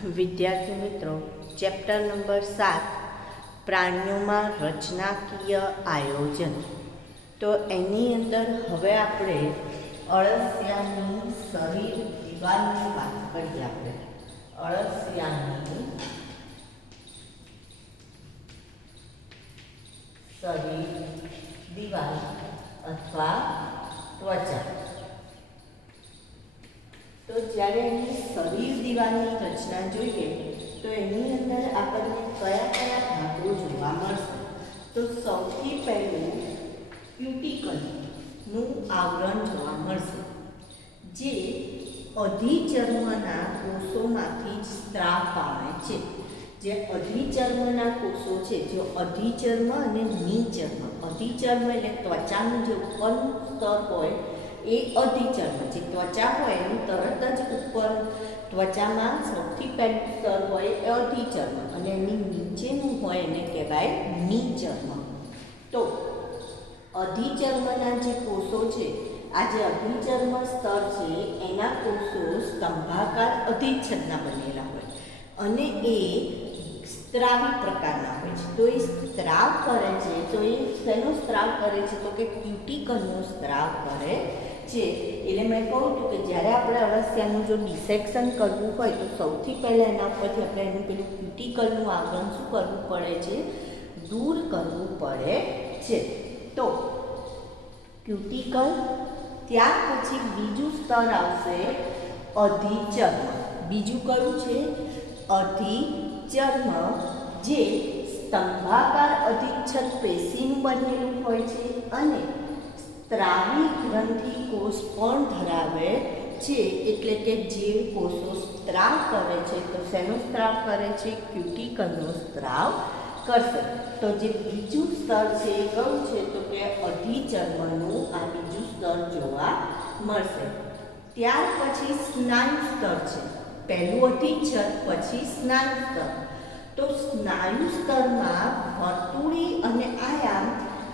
વિદ્યાર્થી મિત્રો, chapter number 7 પ્રાણીઓમાં રચનાકીય આયોજન. તો એની અંદર હવે આપણે અળસિયાની શરીર દિવાલની વાત કરીએ. આપણે અળસિયાની શરીર દિવાલ અથવા ત્વચા. તો જ્યારે એની શરીર દિવાલની રચના જોઈએ તો એની અંદર આપણને કયા કયા ભાગો જોવા મળશે. તો સૌથી પહેલું ક્યુટિકલનું આવરણ જોવા મળશે, જે અધિચર્મના કોષોમાંથી જ સ્ત્રાવ પામે છે. જે અધિચર્મના કોષો છે, જે અધિચર્મ અને નિચર્મ. અધિચર્મ એટલે ત્વચાનું જે ઉપરનું સ્તર હોય એ અધિચર્મ. જે ત્વચા હોય એનું તરત જ ઉપર ત્વચામાં સૌથી પહેલું સ્તર હોય એ અધિચર્મ, અને એની નીચેનું હોય એને કહેવાય નિચર્મ. તો અધિચર્મના જે કોષો છે, આ જે અધિચર્મ સ્તર છે એના કોષો સ્તંભાકાર અધિચ્છદના બનેલા હોય અને એ સ્ત્રાવી પ્રકારના હોય છે. તો એ સ્ત્રાવ કરે છે. તો એ શેનો સ્ત્રાવ કરે છે? તો કે ક્યુટિકલનો સ્ત્રાવ કરે છે. એટલે મેં કહું હતું કે જ્યારે આપણે અળસિયાનું જો ડિસેક્શન કરવું હોય તો સૌથી પહેલાં એના ઉપરથી આપણે એનું પેલું ક્યુટિકલનું આવરણ શું કરવું પડે છે? દૂર કરવું પડે છે. તો ક્યુટિકલ, ત્યાર પછી બીજું સ્તર આવશે અધિચર્મ. બીજું કયું છે? અધિચર્મ, જે સ્તંભાકાર અધિચ્છદ પેશીનું બનેલું હોય છે અને સ્ત્રાવી ગ્રંથિ કોષ પણ ધરાવે છે. એટલે કે જે કોષો સ્ત્રાવ કરે છે, તો શેનો સ્ત્રાવ કરે છે? ક્યુટિકલનો સ્ત્રાવ કરશે. તો જે બીજું સ્તર છે એ કયું છે? તો કે અધિચર્મનું આ બીજું સ્તર જોવા મળશે. ત્યાર પછી સ્નાયુ સ્તર છે. પહેલું અધિચ્છદ, પછી સ્નાયુ સ્તર. તો સ્નાયુ સ્તરમાં વર્તુળી અને આયામ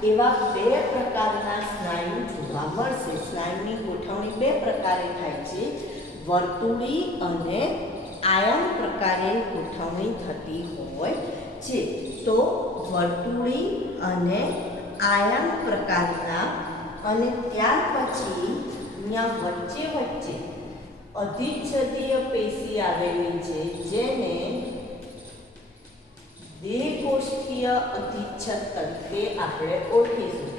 એવા બે પ્રકારના સ્નાયુ જોવા મળશે. સ્નાયુની ગોઠવણી બે પ્રકારે થાય છે, વર્તુળી અને આયામ પ્રકારે ગોઠવણી થતી હોય છે. તો વર્તુળી અને આયામ પ્રકારના, અને ત્યાર પછી અહીંયા વચ્ચે વચ્ચે અધિચ્છદીય પેશી આવેલી છે, જેને દેહકોષ્ઠીય અધિચ્છદ તરીકે આપણે ઓળખીશું.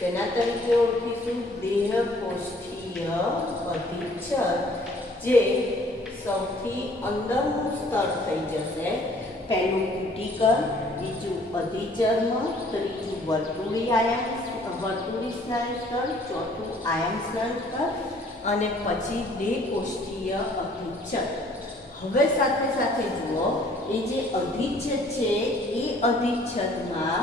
તેના તરીકે ઓળખીશું દેહકોષ્ઠીય અધિચ્છદ, જે સૌથી અંદરનું સ્તર થઈ જશે. પહેલું ક્યુટિકલ, બીજું અધિચર્મ, ત્રીજું વર્તુળી સ્નાયુ સ્તર, ચોથું આયામ સ્નાયુ સ્તર, અને પછી દેહકોષ્ઠીય અધિચ્છદ. હવે સાથે સાથે જુઓ, એ જે અધિચ્છદ છે એ અધિચ્છદમાં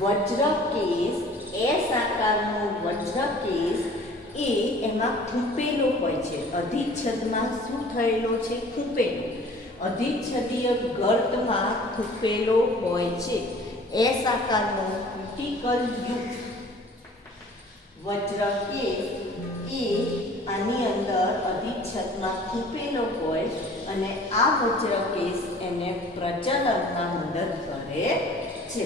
વજ્રકેશ, એસ આકારનો વજ્રકેશ એ એમાં ખૂંપેલો હોય છે. અધિચ્છદમાં શું થયેલો છે? ખૂંપેલો. અધિચ્છદીય ગર્તમાં ખૂંપેલો હોય છે. એસ આકારનો ક્યુટિકલ યુક્ત વજ્રકેશ એ આની અંદર અધિચ્છદમાં ખૂંપેલો હોય, અને આ વજ્રકેશ એને પ્રચલનમાં મદદ કરે છે.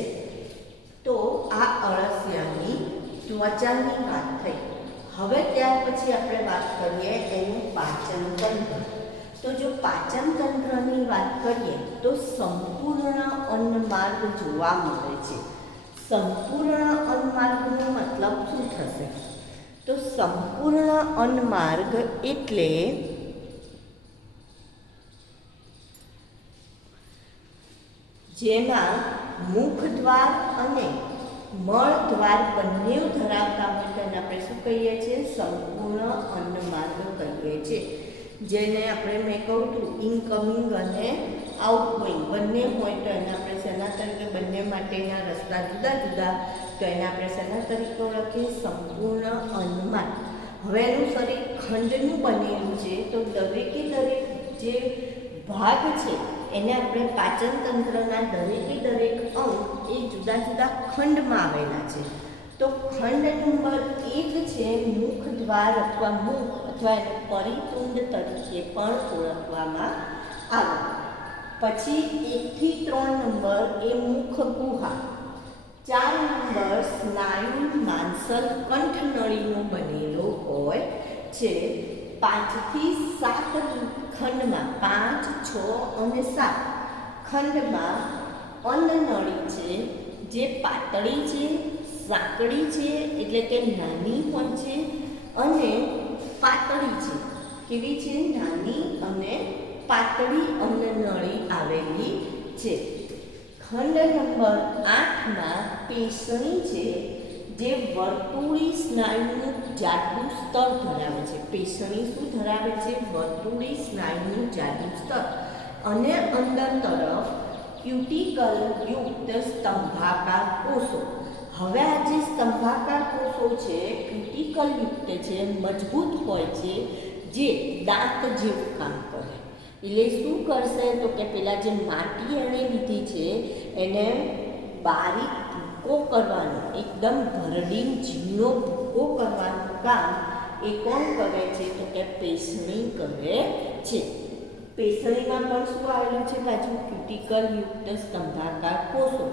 તો આ અળસિયાની ત્વચાની વાત થઈ. હવે ત્યાર પછી આપણે વાત કરીએ એનું પાચન તંત્ર. તો જો પાચન તંત્રની વાત કરીએ તો સંપૂર્ણ અન્નમાર્ગ જોવા મળે છે. સંપૂર્ણ અન્નમાર્ગનો મતલબ શું થશે? તો સંપૂર્ણ અન્નમાર્ગ એટલે જેમાં મુખદ્વાર અને મળદ્વાર બંને ધરાવતા હોય તેને આપણે શું કહીએ છીએ? સંપૂર્ણ અન્નમાર્ગ કહીએ છીએ. જેને આપણે, મેં કહું હતું, ઇનકમિંગ અને આઉટગોઈંગ બંને હોય તો એને આપણે શેના તરીકે, બંને માટેના રસ્તા જુદા જુદા, તો એને આપણે શેના તરીકે ઓળખીએ? સંપૂર્ણ અન્નમાર્ગ. હવે એનું શરીર ખંડનું બનેલું છે, તો દરેકે દરેક જે ભાગ છે એને આપણે પાચન તંત્રના દરેકે દરેક અંગ એ જુદા જુદા ખંડમાં આવેલા છે. તો ખંડ નંબર 1 છે મુખદ્વાર અથવા મુખ, અથવા એને પરિતુંડ તરીકે પણ ઓળખવામાં આવે. પછી 1 થી 3 નંબર એ મુખ ગુહા, 4 નંબર સ્નાયુ માંસલ કંઠનળીનો બનેલો હોય છે. 5 થી 7 ખંડમાં 5, 6 અને 7 ખંડમાં અન્નનળી છે, જે પાતળી છે, સાંકડી છે એટલે કે નાની હોય છે અને પાતળી છે. કેવી છે? નાની અને પાતળી અન્નનળી આવેલી છે. ખંડ નંબર 8માં પેશણી છે, જે વર્તુળી સ્નાયુનું જાડું સ્તર ધરાવે છે. પેશણી શું ધરાવે છે? વર્તુળી સ્નાયુનું જાડું સ્તર. અને અંદર તરફ ક્યુટિકલ યુક્ત સ્તંભાકાર કોષો. હવે આ જે સ્તંભાકાર કોષો છે ક્યુટિકલ યુક્ત છે, મજબૂત હોય છે, જે દાંત જેવું કામ કરે. એટલે શું કરશે તો કે પેલા જે માટી એને લીધી છે એને બારીક ભૂકો કરવાનો, એકદમ ભરડીને ઝીણો ભૂકો કરવાનું કામ એ કોણ કરે છે તો કે પેશણી કરે છે. પેશણીમાં પણ શું આવેલું છે? પાછું ક્યુટિકલ યુક્ત સ્તંભાકાર કોષો,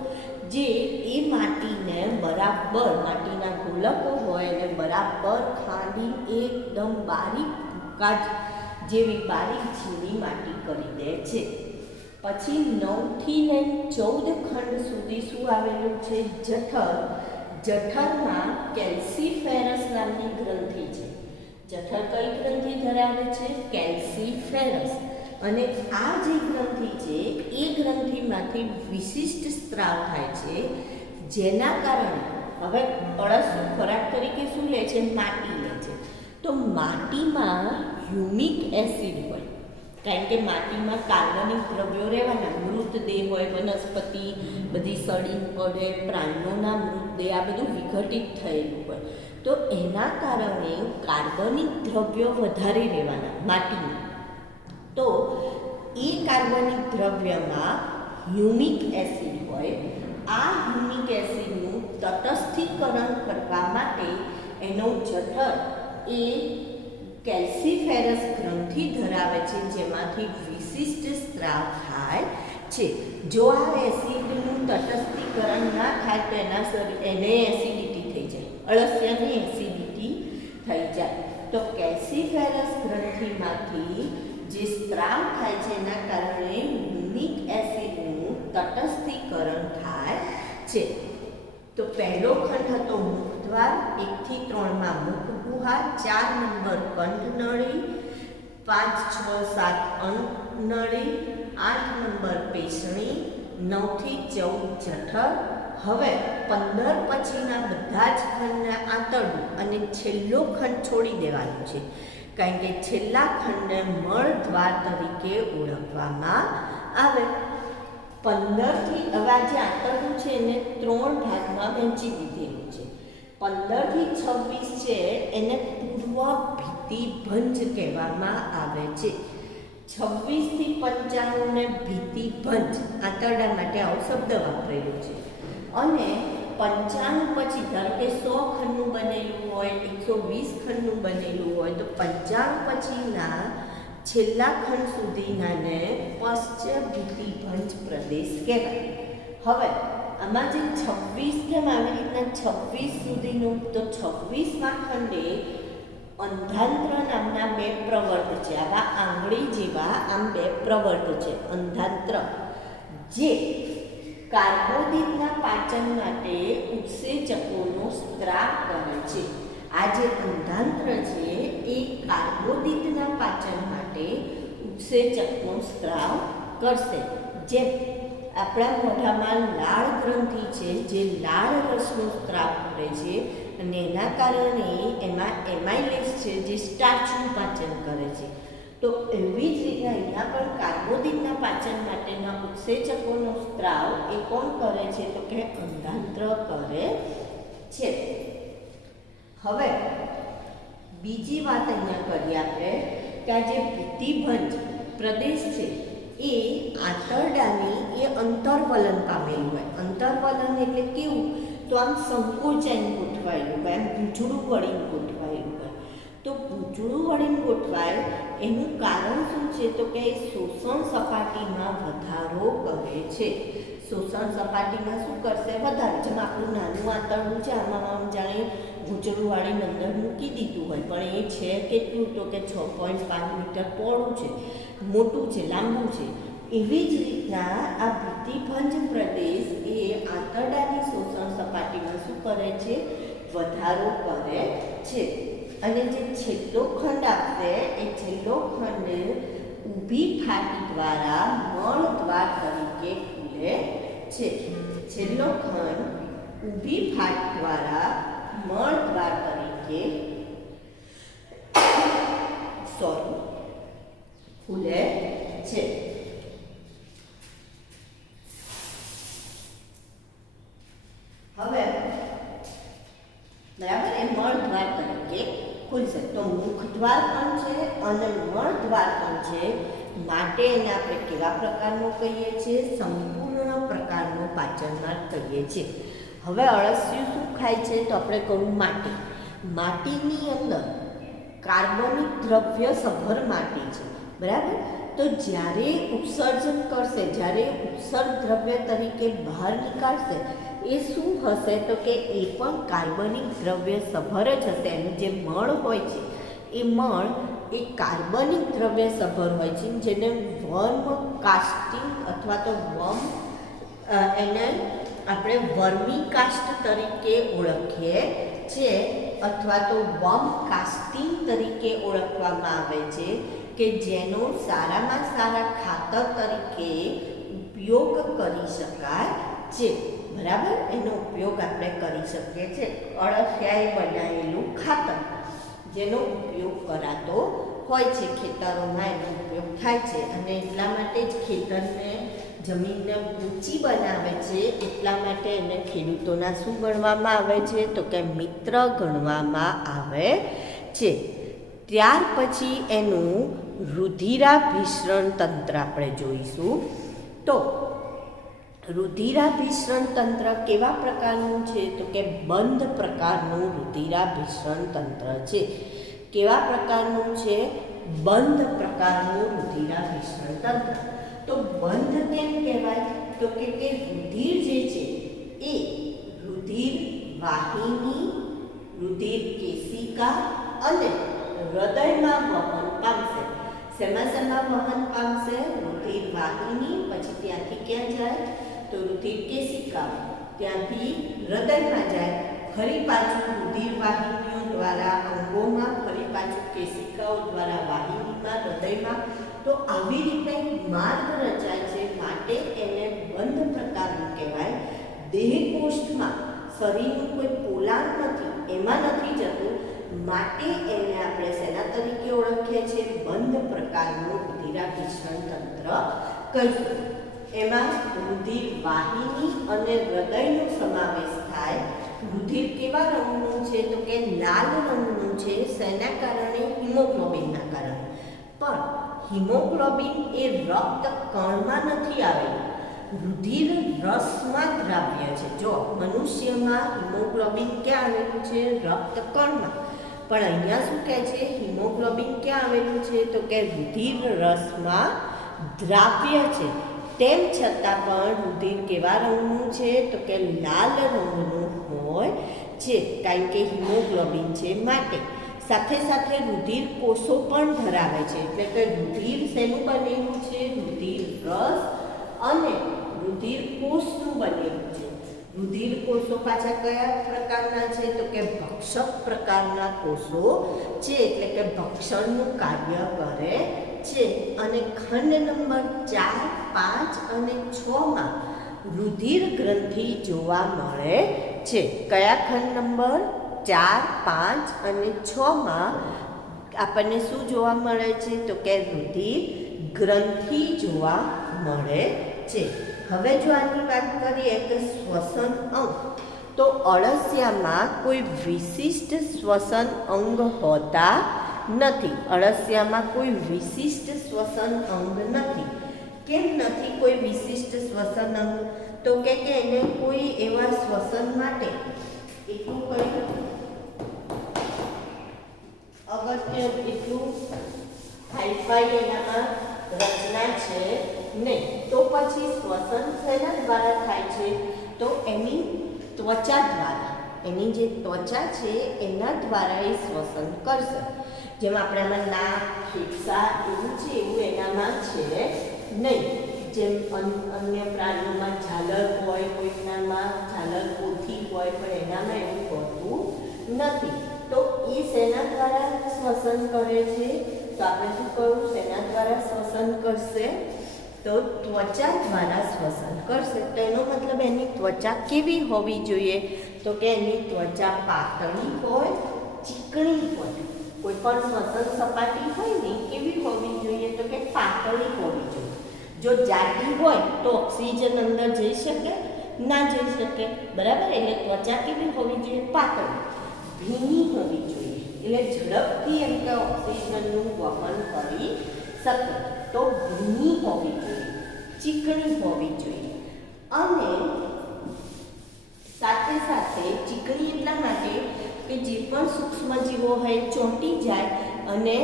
જે એ માટીને બરાબર, માટીના ગોલકો હોય એને બરાબર ખાંડી એકદમ બારીક ભૂકા જેવી બારીક ઝીણી માટી કરી દે છે. પછી 9 થી લઈને 14 ખંડ સુધી શું આવેલું છે? જઠર. જઠરમાં કેલ્સીફેરસ નામની ગ્રંથિ છે. જઠર કઈ ગ્રંથિ ધરાવે છે? કેલ્સીફેરસ. અને આ જે ગ્રંથિ છે એ ગ્રંથિમાંથી વિશિષ્ટ સ્ત્રાવ થાય છે, જેના કારણે હવે અળસ ખોરાક તરીકે શું લે છે? માટી લે છે. તો માટીમાં હ્યુમિક એસિડ હોય, કારણ કે માટીમાં કાર્બનિક દ્રવ્યો રહેવાના. મૃતદેહ હોય, વનસ્પતિ બધી સડી પડે, પ્રાણીઓના મૃતદેહ આ બધું વિઘટિત થયેલું હોય, તો એના કારણે કાર્બનિક દ્રવ્યો વધારે રહેવાના માટીમાં. તો એ કાર્બનિક દ્રવ્યમાં હ્યુમિક એસિડ હોય. આ હ્યુમિક એસિડનું તટસ્થીકરણ કરવા માટે એનો જઠર એ કેલ્સીફેરસ ગ્રંથિ ધરાવે છે, જેમાંથી વિશિષ્ટ સ્ત્રાવ થાય છે. જો આ એસિડનું તટસ્થીકરણ ના થાય તો એને એસિડિટી થઈ જાય, અળસિયાની એસિડિટી થઈ જાય. તો કેલ્સીફેરસ ગ્રંથિમાંથી જે સ્ત્રાવ થાય છે એના કારણે હ્યુમિક એસિડનું તટસ્થીકરણ થાય છે. તો પહેલો ખંડ હતો મુખદ્વાર, 1 થી 3માં મુખ ગુહા, 4 નંબર કંઠનળી, 5, 6, 7 અન્નનળી, 8 નંબર પેશણી, 9 થી 14 જઠર. હવે 15 પછીના બધા જ ખંડના આંતરડું અને છેલ્લો ખંડ છોડી દેવાનું છે, કારણ કે છેલ્લા ખંડને મળદ્વાર તરીકે ઓળખવામાં આવે. 15 થી હવે જે આંતરડું છે એને 3 ભાગમાં વહેંચી દીધેલું છે. 15 થી 26 છે એને પૂર્વ ભિતિભંજ કહેવામાં આવે છે. 26 થી 95 ને ભિતિભંજ આંતરડા માટે આવો શબ્દ વાપરેલો છે. અને 95 પછી ધારો કે 100 ખંડનું બનેલું હોય, 120 ખંડનું બનેલું હોય, તો 95 પછીના છેલ્લા ખંડ સુધીનાને પશ્ચ ભિતિભંજ પ્રદેશ કહેવાય. હવે આમાં જે 26 કેમ આવી રીતના 26 સુધીનું, તો 26મા ખંડે અંધાંત્ર નામના 2 પ્રવર્ત છે. આવા આંગળી જેવા આમ 2 પ્રવર્ત છે અંધાંત્ર, જે કાર્બોદિતના પાચન માટે ઉત્સેચકોનો સ્ત્રાવ કરે છે. આ જે અંધાંત્ર છે એ કાર્બોદિતના પાચન માટે ઉત્સેચકનો સ્ત્રાવ કરશે. જેમ આપણા મોઢામાં લાળ ગ્રંથિ છે, જે લાળ રસનો સ્ત્રાવ કરે છે, અને એના કારણે એમાં એમાઇલેસ છે જે સ્ટાર્ચનું પાચન કરે છે. તો એવી જ રીતના અહીંયા પણ કાર્બોદિતના પાચન માટેના ઉત્સેચકોનો સ્ત્રાવ એ કોણ કરે છે તો કે અંધાંત્ર કરે છે. હવે બીજી વાત અહીંયા કરીએ આપણે કે આ જે ભિતિભંજ પ્રદેશ છે એ આંતરડાની એ અંતર્વલન પામેલું હોય. અંતર્વલન એટલે કેવું? તો આમ સંકોચાઈને ગોઠવાયેલું હોય, આમ ભૂજડું વળીને ગોઠવાયેલું હોય. તો પૂંછડું વળીને ગોઠવાય એનું કારણ શું છે તો કે શોષણ સપાટીમાં વધારો કરે છે. શોષણ સપાટીમાં શું કરશે? વધારે. જેમ આપણું નાનું આંતરડું છે, આમાં જાણે પૂંછડું વાળીને અંદર મૂકી દીધું હોય, પણ એ છે કેટલું તો કે 6.5 મીટર પહોળું છે, મોટું છે, લાંબુ છે. એવી જ રીતના આ ભિત્તિભંજ પ્રદેશ એ આંતરડાની શોષણ સપાટીમાં શું કરે છે? વધારો કરે છે. અને જે છેલ્લો ખંડ આપશે એ છેલ્લો ખંડ ઊભી ફાટી દ્વારા મળદ્વાર તરીકે ખુલે છે. છેલ્લો ખંડ ઊભી ફાટ દ્વારા મળદ્વાર તરીકે ખુલે છે. હવે બરાબર, એ મળદ્વાર તરીકે ખુલશે. તો મુખદ્વાર પણ છે અને મળદ્વાર પણ છે, માટે એને આપણે કેવા પ્રકારનો કહીએ છીએ? સંપૂર્ણ પ્રકારનો પાચન માર્ગ કહીએ છીએ. હવે અળસિયું શું ખાય છે? તો આપણે કહું માટી. માટીની અંદર કાર્બનિક દ્રવ્ય સભર માટી છે, બરાબર. તો જ્યારે ઉત્સર્જન કરશે, જ્યારે ઉત્સર્ગ દ્રવ્ય તરીકે બહાર નીકાળશે, એ શું હશે તો કે એ પણ કાર્બનિક દ્રવ્ય સભર જ હશે. એનું જે મળ હોય છે એ મળ એ કાર્બનિક દ્રવ્ય સભર હોય છે, જેને વર્મ કાસ્ટિંગ અથવા તો એને આપણે વર્મી કાસ્ટ તરીકે ઓળખીએ છીએ, અથવા તો વર્મ કાસ્ટિંગ તરીકે ઓળખવામાં આવે છે, કે જેનો સારામાં સારા ખાતર તરીકે ઉપયોગ કરી શકાય છે, બરાબર. એનો ઉપયોગ આપણે કરી શકીએ છીએ. અળસિયાએ બનાવેલું ખાતર જેનો ઉપયોગ કરાતો હોય છે, ખેતરોમાં એનો ઉપયોગ થાય છે. અને એટલા માટે જ ખેતરને, જમીનને ઊંચી બનાવે છે, એટલા માટે એને ખેડૂતોના શું ગણવામાં આવે છે તો કે મિત્ર ગણવામાં આવે છે. ત્યાર પછી એનું રુધિરાભિસરણ તંત્ર આપણે જોઈશું. તો રુધિરાભિસરણ તંત્ર કેવા પ્રકારનું છે તો કે બંધ પ્રકારનું રુધિરાભિસરણ તંત્ર છે. કેવા પ્રકારનું છે? બંધ પ્રકારનું રુધિરાભિસરણ તંત્ર. તો બંધ કેમ કહેવાય તો કે રુધિર જે છે એ રુધિર વાહિની, રુધિર કેશિકા અને હૃદયમાં વહન પામશે. શેમાં વહન પામશે? રુધિર વાહિની, પછી ત્યાંથી ક્યાં જાય તો રુધિર કેશિકા, ત્યાંથી હૃદયમાં જાય, ફરી પાછું રુધિર વાહિનીઓ દ્વારા અંગોમાં, ફરી પાછું કેશિકાઓ દ્વારા વાહિનીમાં, હૃદયમાં. તો આવી રીતે માર્ગ રચાય છે, માટે એને બંધ પ્રકારનું કહેવાય. દેહકોષ્ઠમાં શરીરનું કોઈ પોલાણ નથી, એમાં નથી જતું, માટે એને આપણે શેના તરીકે ઓળખીએ છીએ? બંધ પ્રકારનું રુધિરાભિસરણ તંત્ર કહીશું. એમાં રુધિર વાહિની અને હૃદયનો સમાવેશ થાય. રુધિર કેવા રંગનું છે તો કે લાલ રંગનું છે. શેના કારણે? હિમોગ્લોબિનના કારણે. પણ હિમોગ્લોબિન એ રક્ત કણમાં નથી આવેલું, રુધિર રસમાં દ્રાવ્ય છે. જો મનુષ્યમાં હિમોગ્લોબિન ક્યાં આવેલું છે? રક્ત કણમાં. પણ અહીંયા શું કહે છે? હિમોગ્લોબિન ક્યાં આવેલું છે તો કે રુધિર રસમાં દ્રાવ્ય છે. તેમ છતાં પણ રુધિર કેવા રંગનું છે તો કે લાલ રંગનું હોય છે, કારણ કે હિમોગ્લોબિન છે માટે. સાથે સાથે રુધિર કોષો પણ ધરાવે છે, એટલે કે રુધિર શેનું બનેલું છે? રુધિર રસ અને રુધિર કોષનું બનેલું છે. રુધિર કોષો પાછા કયા પ્રકારના છે તો કે ભક્ષક પ્રકારના કોષો છે, એટલે કે ભક્ષણનું કાર્ય કરે છે. અને ખંડ નંબર 4, 5 અને 6માં રુધિર ગ્રંથિ જોવા મળે છે. કયા ખંડ નંબર 4, 5 અને 6માં આપણને શું જોવા મળે છે તો કે રુધિર ગ્રંથિ જોવા મળે છે. હવે જો આની વાત કરીએ કે શ્વસન અંગ, તો અળસિયામાં કોઈ વિશિષ્ટ શ્વસન અંગ હોતા નથી. અળસિયામાં કોઈ વિશિષ્ટ શ્વસન અંગ નથી. કેમ નથી કોઈ વિશિષ્ટ શ્વસન અંગ? તો કે એને કોઈ એવા શ્વસન માટે એટલું કોઈ અગત્ય એટલું હાઈફાઈ એનામાં રચના છે નહીં. તો પછી શ્વસન શેના દ્વારા થાય છે? તો એની ત્વચા દ્વારા, એની જે ત્વચા છે એના દ્વારા એ શ્વસન કરશે. જેમ આપણામાં નાક, ફેફસા એવું છે એવું એનામાં છે નહીં. જેમ અન્ય પ્રાણીઓમાં ઝાલર હોય, કોઈનામાં ઝાલર ઓછી હોય, પણ એનામાં એવું હોતું નથી. તો એ શેના દ્વારા શ્વસન કરે છે? તો આપણે શું કરવું? શેના દ્વારા શ્વસન કરશે? તો ત્વચા દ્વારા શ્વસન કરશે. તો એનો મતલબ એની ત્વચા કેવી હોવી જોઈએ? તો કે એની ત્વચા પાતળી હોય, ચીકણી હોય. કોઈ પણ શ્વસન સપાટી હોય ને કેવી હોવી જોઈએ? તો કે પાતળી હોવી જોઈએ. જો જાડી હોય તો ઓક્સિજન અંદર જઈ શકે? ના જઈ શકે. બરાબર? એટલે ત્વચા કેવી હોવી જોઈએ? પાતળી. ભીની હોવી જોઈએ, એટલે ઝડપથી એમ કે ઓક્સિજનનું વહન કરી શકે. તો ભીની હોવી જોઈએ, ચીકણી હોવી જોઈએ. અને સાથે સાથે ચીકણી એટલા માટે કે જે પણ સૂક્ષ્મજીવો હોય ચોંટી જાય અને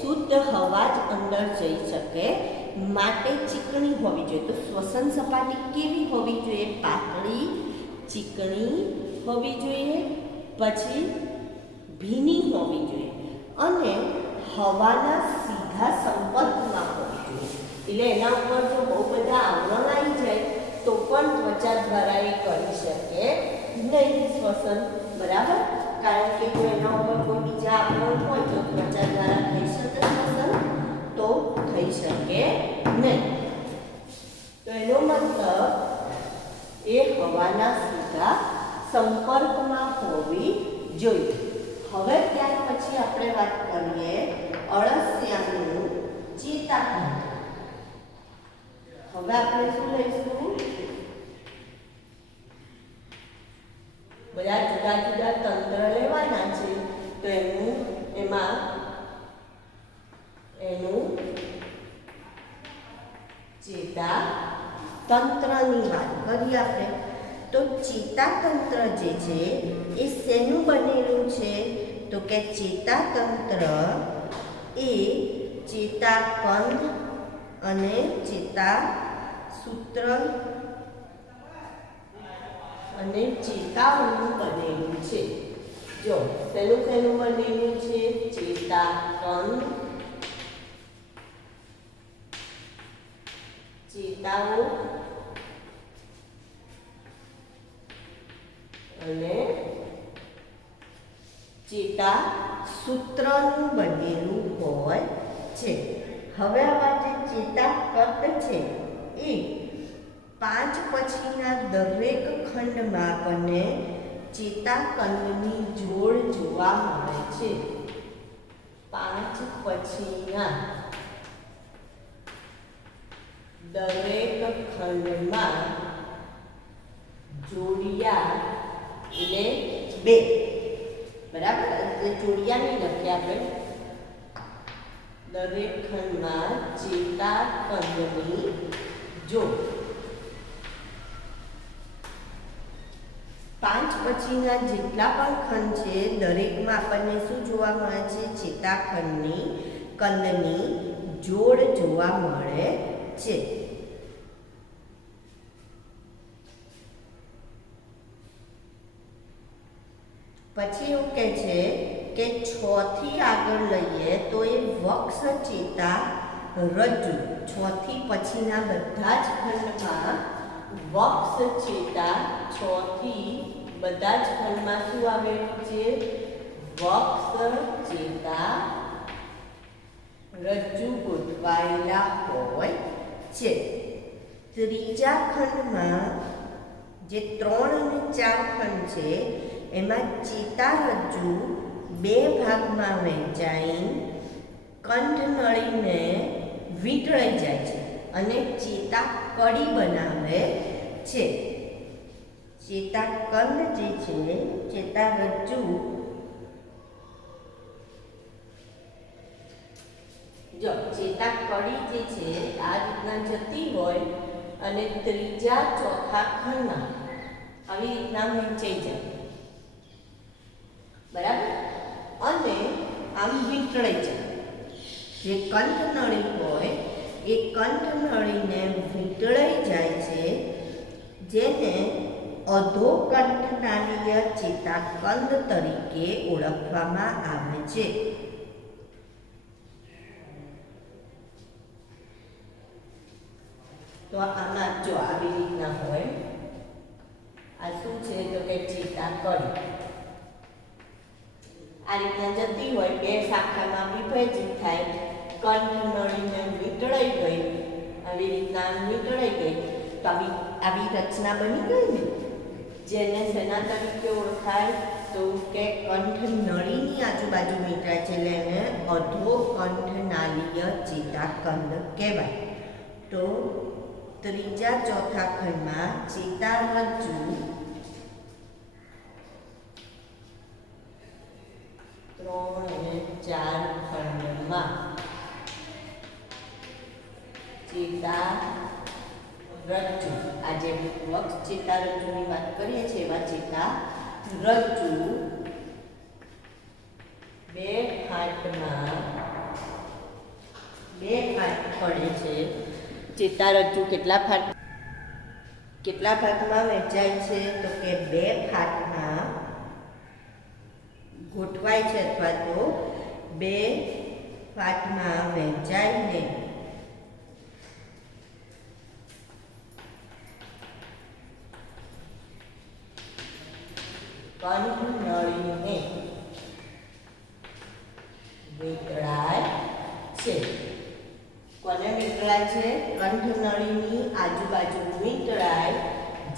શુદ્ધ હવા જ અંદર જઈ શકે, માટે ચીકણી હોવી જોઈએ. તો શ્વસન સપાટી કેવી હોવી જોઈએ? પાતળી, ચીકણી હોવી જોઈએ. પછી ભીની હોવી જોઈએ અને હવાના સીધા સંપર્કમાં હોવી જોઈએ. એટલે એના ઉપર જો બહુ બધા આવરણ આવી જાય તો પણ ત્વચા દ્વારા એ કરી શકે નહીં શ્વસન. બરાબર? કારણ કે જો એના ઉપર કોઈ બીજા આવરણ હોય તો ત્વચા દ્વારા થઈ શકે શ્વસન? તો થઈ શકે નહીં. તો એનો મતલબ એ હવાના સીધા સંપર્કમાં હોવી જોઈએ. હવે ત્યાર પછી આપણે વાત કરીએ અળસિયાનું ચેતાતંત્ર. હવે આપણે શું લઈશું? બધા જુદા જુદા તંત્ર લેવાના છે. તો એનું ચેતાતંત્રની વાત કરીએ આપણે. તો ચેતાતંત્ર જે છે એ શેનું બનેલું છે? તો કે ચેતાતંત્ર એ ચેતાકંદ અને ચેતાસૂત્ર અને ચેતાઓનું બનેલું છે. જો શેનું બનેલું છે? ચેતાકંદ, ચેતાઓ અને ચેતાસૂત્રનું બનેલું હોય છે. હવે આવા જે ચેતાકંદ છે એ 5 પછીના દરેક ખંડમાં આપણને ચેતાકંદની જોડ જોવા મળે છે. 5 પછીના દરેક ખંડમાં જોડિયા એટલે 2. બરાબર? એટલે જોડિયા નહીં લખીએ આપણે. દરેક ખંડમાં ચેતાકંદની જોડ. 5 પછીના જેટલા પણ ખંડ છે દરેકમાં આપણને શું જોવા મળે છે? કંદની જોડ જોવા મળે છે. પછી એવું કહે છે કે 6 થી આગળ લઈએ તો એ વક્ષ ચેતા રજ્જુ. 6 થી પછીના બધા જ ખંડમાં વક્ષ ચેતા 6 થી બધા જ ખંડમાં શું આવેલું છે? વક્ષ ચેતા રજ્જુ ગોઠવાયેલા હોય છે. ત્રીજા ખંડમાં જે 3 અને 4 ખંડ છે એમાં ચેતારજ્જુ 2 ભાગમાં વહેંચાઈ કંઠનળીને વીંટળાઈ જાય છે અને ચેતાકડી બનાવે છે. ચેતાકંદ જે છે, ચેતારજ્જુ જો ચેતાકડી જે છે આ રીતના જતી હોય અને ત્રીજા ચોથા ખંડમાં આવી રીતના વહેંચાઈ જાય. બરાબર? અને આમ વીંટળાઈ જાય. જે કંઠનળી હોય એ કંઠનળીને વીંટળાઈ જાય છે, જેને અધોકંઠનાલીય ચેતાકંદ તરીકે ઓળખવામાં આવે છે. તો આમાં જો આવી રીતના હોય, આ શું છે તો કે ચેતાકંદ આ રીતના જતી હોય, બે શાખામાં વિભાજિત થાય, કંઠનળીને વીંટળાઈ ગઈ, આવી રીતના વીંટળાઈ ગઈ તો આવી રચના બની ગઈ ને, જેને શેના તરીકે ઓળખાય તો કે કંઠનળીની આજુબાજુ વીંટળાય છે એટલે એને અધોકંઠનાલીય ચેતાકંદ કહેવાય. તો ત્રીજા ચોથા ખંડમાં ચેતારજ્જુ 3 અને 4 ખંડમાં ચેતારજ્જુ, આજે વક્ષ ચેતારજ્જુની વાત કરીએ છીએ એવા ચેતારજ્જુ બે ફાટમાં પડે છે. ચેતારજ્જુ કેટલા ભાગમાં વહેંચાય છે તો કે 2 ભાગમાં ગોઠવાય છે, અથવા તો 2 ભાગમાં વહેંચાય ને કંઠનળીને વીંટળાય છે. કોને વીંટળાય છે? કંઠનળીની આજુબાજુ વીંટળાય,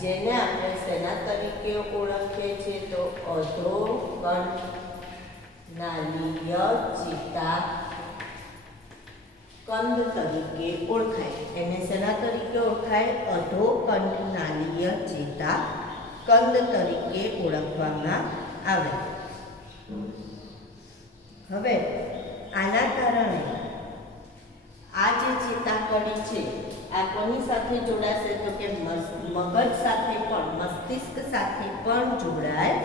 જેને આપણે શેના તરીકે ઓળખીએ છીએ તો અધોકંઠનાલીય ચેતાકંદ તરીકે ઓળખાય. એને શેના તરીકે ઓળખાય? અધોકંઠનાલીય ચેતાકંદ તરીકે ઓળખવામાં આવે. હવે આના કારણે આ જે ચેતાકડી છે આ કોની સાથે જોડાશે તો કે મગજ સાથે પણ, મસ્તિષ્ક સાથે પણ જોડાય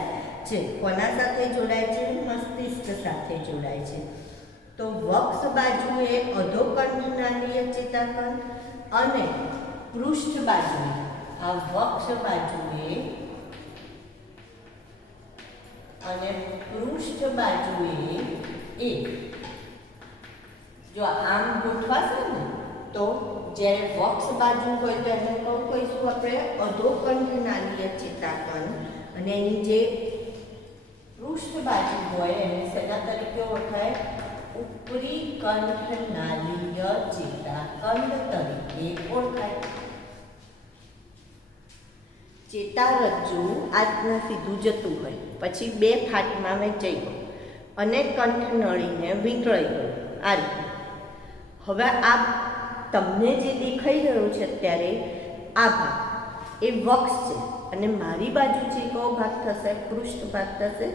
છે. કોના સાથે જોડાય છે? મસ્તિષ્ક સાથે જોડાય છે. તો વક્ષ બાજુએ અધોકંઠનાલીય ચેતાકંદ અને પૃષ્ઠ બાજુએ, આ વક્ષ બાજુએ અને પૃષ્ઠ બાજુએ એ જો આમ ગોઠવાશે ને તો જ્યારે વક્ષ બાજુ હોય તો એને કહીશું આપણે અધોકંઠનાલીય ચેતાકંદ, અને એની જે પૃષ્ઠ બાજુ હોય એને શેના તરીકે ઓળખાય? ઉપરી કંઠનાલીય ચેતાકંદ તરીકે ઓળખાય. ચેતારજ્જુ આજના સીધું જતું હોય, પછી 2 ફાટમાં વહેંચાઈ ગયું અને કંઠનળીને વીંટળાઈ ગયું. આ રીતે હવે આ તમને જે દેખાઈ રહ્યું છે અત્યારે આ ભાગ એ વક્ષ છે, અને મારી બાજુ છે કયો ભાગ થશે? પૃષ્ઠ ભાગ થશે.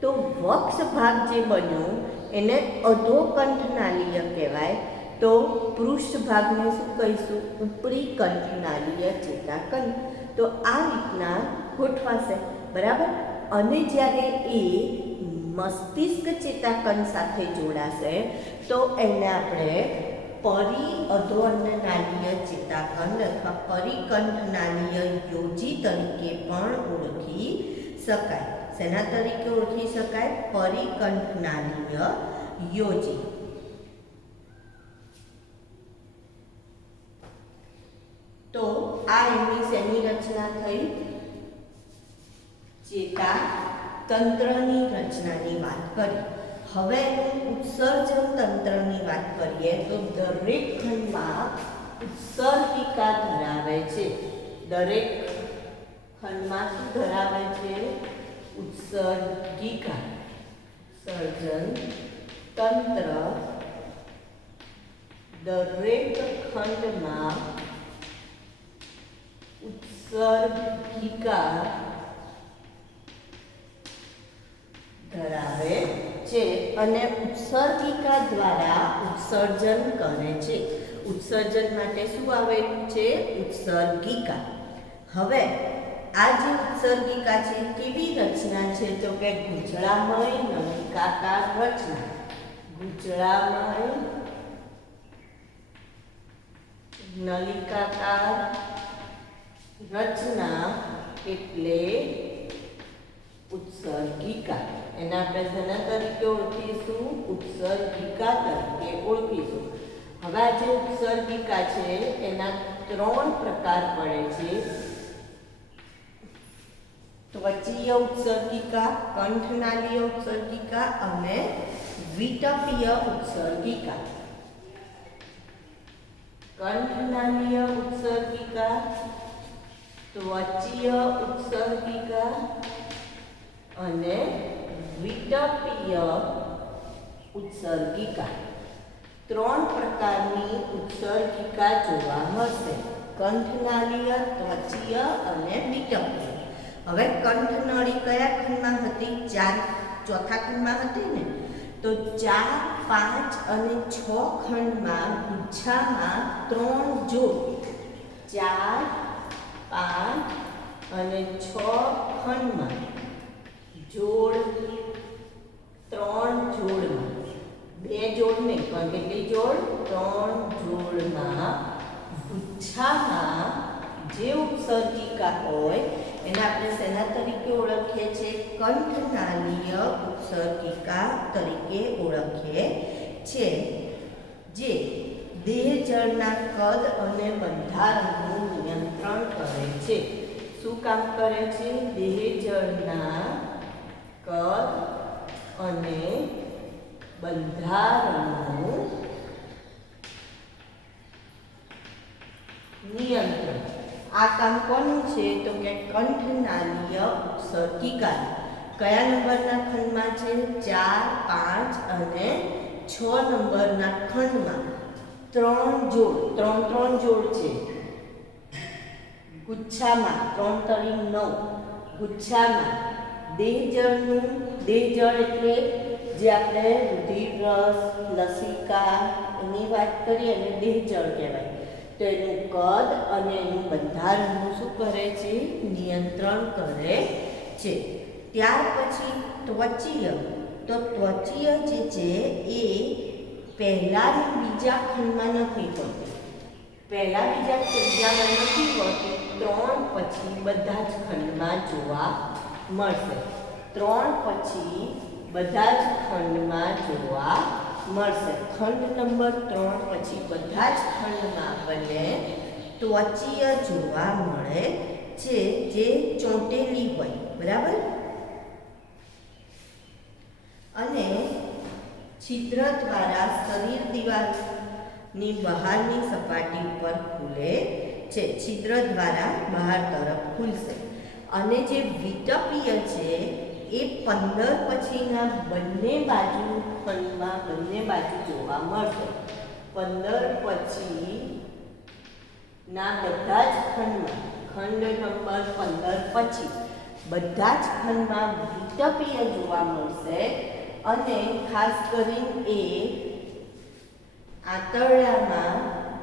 તો વક્ષ ભાગ જે બન્યો એને અધોકંઠનાલીય કહેવાય. તો પૃષ્ઠ ભાગને શું કહીશું? ઉપરી કંઠનાલીય ચેતાકંદ. તો આ રીતના ગોઠવાશે, બરાબર. અને જ્યારે એ મસ્તિષ્ક ચેતાકંદ સાથે જોડાશે તો એને આપણે પરિઅધોકંઠનાલીય ચેતાકંદ અથવા પરિકંઠનાલીય યોજી તરીકે પણ ઓળખી શકાય. શેના તરીકે ઓળખી શકાય? પરિકંઠનાલીય યોજી. તો આ એમની શેની રચના થઈ? ચેતાતંત્રની રચનાની વાત કરી. હવે ઉત્સર્જન તંત્રની વાત કરીએ તો દરેક ખંડમાં ઉત્સર્ગિકા ધરાવે છે. દરેક ખંડમાં શું ધરાવે છે? ઉત્સર્ગિકા. સર્જન તંત્ર દરેક ખંડમાં ઉત્સર્ગિકા ધરાવે છે અને ઉત્સર્ગિકા દ્વારા ઉત્સર્જન કરે છે. ઉત્સર્જન માટે શું આવેલું છે? ઉત્સર્ગિકા. હવે આ જે ઉત્સર્ગિકા છે કેવી રચના છે તો કે ગુંચળામય નલિકાકાર રચના. ગૂંચળામય, નલિકાકાર રચના એટલે ઉત્સર્ગિકા. એના આપણે શેના તરીકે ઓળખીશું? ઉત્સર્ગિકા તરીકે ઓળખીશું. હવે આ જે ઉત્સર્ગિકા છે એના 3 પ્રકાર પડે છે: ત્વચીય ઉત્સર્ગિકા, કંઠનાલીય ઉત્સર્ગિકા અને વિટપીય ઉત્સર્ગિકા. કંઠનાલીય ઉત્સર્ગિકા, ત્વચીય ઉત્સર્ગિકા અને વિટપીય ઉત્સર્ગિકા. 3 પ્રકારની ઉત્સર્ગિકા જોવા મળશે: કંઠનાલીય, ત્વચીય અને વિટપીય. હવે કંઠનળી કયા ખંડમાં હતી? 4 ખંડમાં હતી ને. તો 4, 5 અને 6 ખંડમાં ગુચ્છામાં 3 જોડ, 4, 5 અને 6 ખંડમાં જોડ, 3 જોડમાં, 2 જોડ નહીં પણ કેટલી જોડ? 3 જોડમાં ગુચ્છામાં જે ઉત્સર્ગિકા હોય એને આપણે શેના તરીકે ઓળખીએ છીએ? કંઠનાલીય ઉત્સર્ગિકા તરીકે ઓળખીએ છીએ. જે દેહજળના કદ અને બંધારણનું નિયંત્રણ કરે છે. શું કામ કરે છે? દેહજળના કદ અને બંધારણનું નિયંત્રણ. આ કામ કોનું છે? તો કે કંઠનાલીય ઉત્સર્ગિકા. કયા નંબરના ખંડમાં છે? 4, 5 અને 6 નંબરના ખંડમાં 3 જોડ, 3 જોડ છે. ગુચ્છામાં 3 તરી 9 ગુચ્છામાં દેહજળનું, દેહજળ એટલે જે આપણે રુધિરરસ, લસિકા એની વાત કરીએ અને દેહજળ કહેવાય. તો એનું કદ અને એનું બંધારણનું શું કરે છે? નિયંત્રણ કરે છે. ત્યાર પછી ત્વચીય. તો ત્વચીય જે છે એ પહેલા અને બીજા ખંડમાં નથી હોતી. પહેલા બીજા ત્રીજામાં નથી હોતી. 3 પછી બધા જ ખંડમાં જોવા મળશે. 3 પછી બધા જ ખંડમાં જોવા મળશે. ખંડ નંબર 3 પછી બધા જ ખંડમાં આપણને ત્વચીય જોવા મળે છે, જે ચોંટેલી હોય. બરાબર. અને છિદ્ર દ્વારા શરીર દિવાલની બહારની સપાટી પર ખુલે છે. છિદ્ર દ્વારા બહાર તરફ ખુલશે. અને જે વિટપીય છે એ 15 પછીના બંને બાજુ ખંડમાં બંને બાજુ જોવા મળશે. 15 પછીના બધા જ ખંડમાં, ખંડ નંબર 15 પછી બધા જ ખંડમાં વિટપીય જોવા મળશે. અને ખાસ કરીને એ આંતરડામાં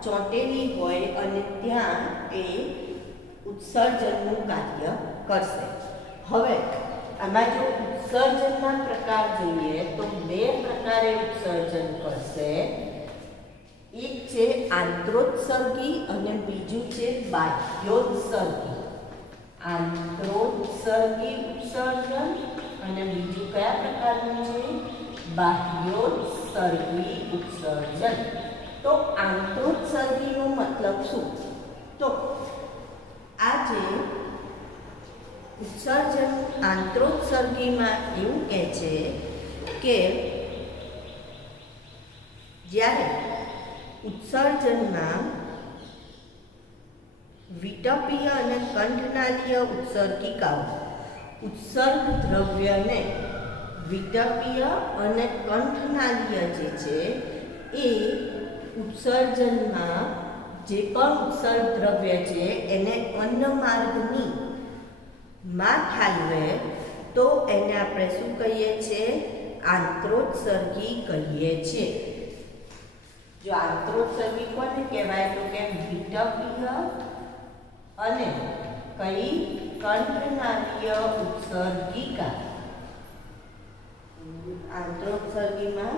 ચોંટેલી હોય અને ત્યાં એ ઉત્સર્જનનું કાર્ય કરશે. હવે આમાં જો ઉત્સર્જનના પ્રકાર જોઈએ તો 2 પ્રકારે ઉત્સર્જન કરશે. એક છે આંતરોત્સર્ગી અને બીજું છે બાહ્યોત્સર્ગી. આંતરોત્સર્ગી ઉત્સર્જન અને બીજું કયા પ્રકારનું છે? બાહ્યોત્સર્ગી ઉત્સર્જન. તો આંતરોત્સર્ગીનો મતલબ શું? તો આ જે ઉત્સર્જન આંતરોત્સર્ગીમાં એવું કહે છે કે જ્યારે ઉત્સર્જનમાં વિટપીય અને કંઠનાલીય ઉત્સર્ગિકાઓ ઉત્સર્ગ દ્રવ્યને વિટપીય અને કંઠનાલીય જે છે એ ઉત્સર્જનમાં જે પણ ઉત્સર્ગ દ્રવ્ય છે એને અન્નમાર્ગની માં ઠાલવે તો એને આપણે શું કહીએ છીએ? આંતરોત્સર્ગી કહીએ છીએ. જો આંતરોત્સર્ગી કોને કહેવાય? તો કે વિટપીય અને કઈ? કંઠનાલીય ઉત્સર્ગિકા. આંતરોત્સર્ગીમાં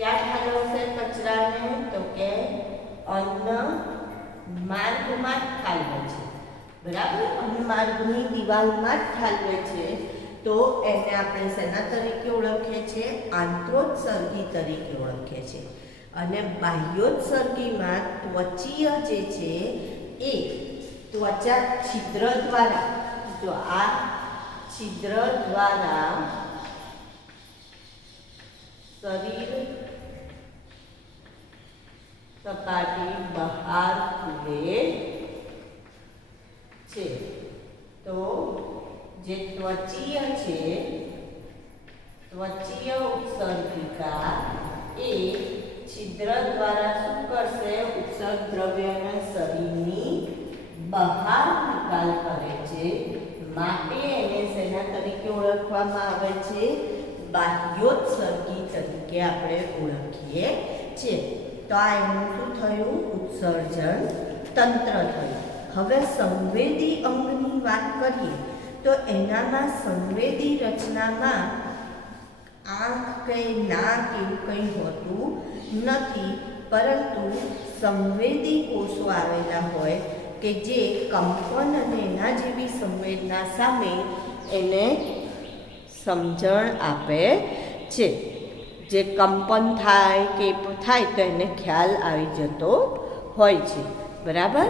ક્યાં ઠાલવશે કચરાને? તો કે અન્ન માર્ગમાં જ ઠાલવે છે, બરાબર. અને માર્ગની દિવાલમાં જ ઠાલવે છે, તો એને આપણે શેના તરીકે ઓળખીએ છીએ? આંતરોત્સર્ગી તરીકે ઓળખીએ છીએ. અને બાહ્યોત્સર્ગીમાં ત્વચીય જે છે એ ત્વચા છિદ્ર દ્વારા, જો આ છિદ્ર દ્વારા શરીર સપાટી બહાર ખુલે છે. તો જે ત્વચીય છે, ત્વચીય ઉત્સર્ગિકા એ છિદ્ર દ્વારા શું કરશે? ઉત્સર્ગ દ્રવ્યના શરીરની બહાર નિકાલ કરે છે, માટે એને શેના તરીકે ઓળખવામાં આવે છે? બાહ્યોત્સર્ગી તરીકે આપણે ઓળખીએ છીએ. તો આ એનું શું થયું? ઉત્સર્જન તંત્ર થયું. હવે સંવેદી અંગની વાત કરીએ તો એનામાં સંવેદી રચનામાં આંખ કે નાક એવું કંઈ હોતું નથી, પરંતુ સંવેદી કોષો આવેલા હોય કે જે કંપન અને એના જેવી સંવેદના સામે એને સમજણ આપે છે. જે કંપન થાય કે થાય તો એને ખ્યાલ આવી જતો હોય છે, બરાબર.